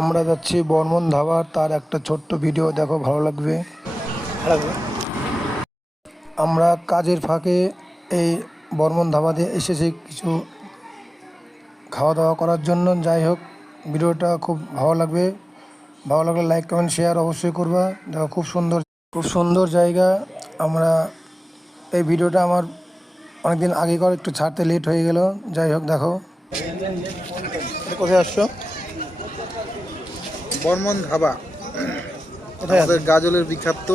আমরা যাচ্ছি বর্মন ধাবার, তার একটা ছোট্ট ভিডিও দেখো, ভালো লাগবে। আমরা কাজের ফাঁকে এই বর্মন ধাবাতে এসেছি কিছু খাওয়া দাওয়া করার জন্য। যাই হোক, ভিডিওটা খুব ভালো লাগবে। ভালো লাগলে লাইক কমেন্ট শেয়ার অবশ্যই করবা। দেখো খুব সুন্দর জায়গা। আমরা এই ভিডিওটা আমার অনেকদিন আগেকার, একটু ছাড়তে লেট হয়ে গেল। যাই হোক দেখো। কোথায় আসছো? বর্মন ধাবা, আমাদের গাজলের বিখ্যাত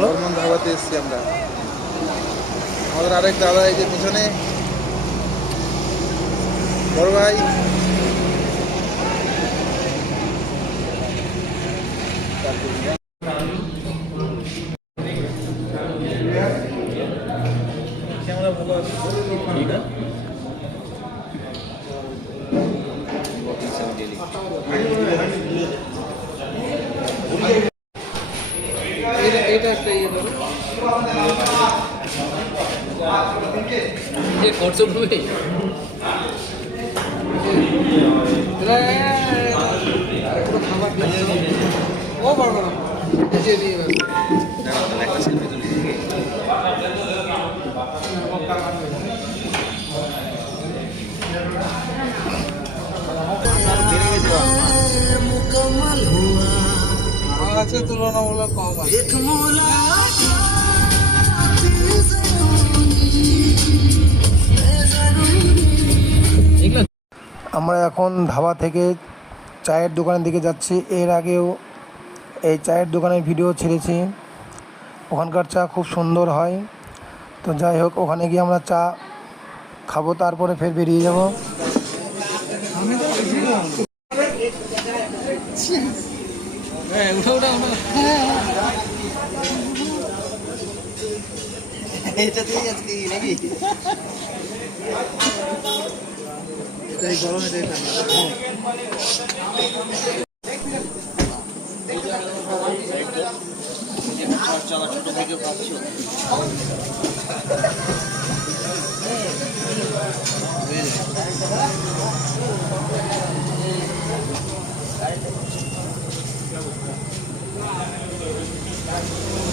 বর্মন ধাবাতে এসেছি আমরা। আমাদের আরেক দাদা এই যে পিছনে, বড় ভাই। এটা একটা ইয়ে ধরো খরচ করবে। ও পারবো না, একটা সেলফি তুলি। আছে তুলনামূলক কম আছে। আমরা এখন ধাবা থেকে চায়ের দোকানের দিকে যাচ্ছি। এর আগেও এই চায়ের দোকানের ভিডিও ছেড়েছি। ওখানকার চা খুব সুন্দর হয়। তো যাই হোক, ওখানে গিয়ে আমরা চা খাবো, তারপরে ফের বেরিয়ে যাব। ছোট থেকে ভাবছো আমরা এখন ধাবা থেকে চায়ের দোকানের দিকে যাচ্ছি। এর আগেও এই চায়ের দোকানের ভিডিও ছেড়েছি। ওখানকার চা খুব সুন্দর হয়। তো যাই হোক, ওখানে গিয়ে আমরা চা খাবো, তারপরে ফের বেরিয়ে যাব।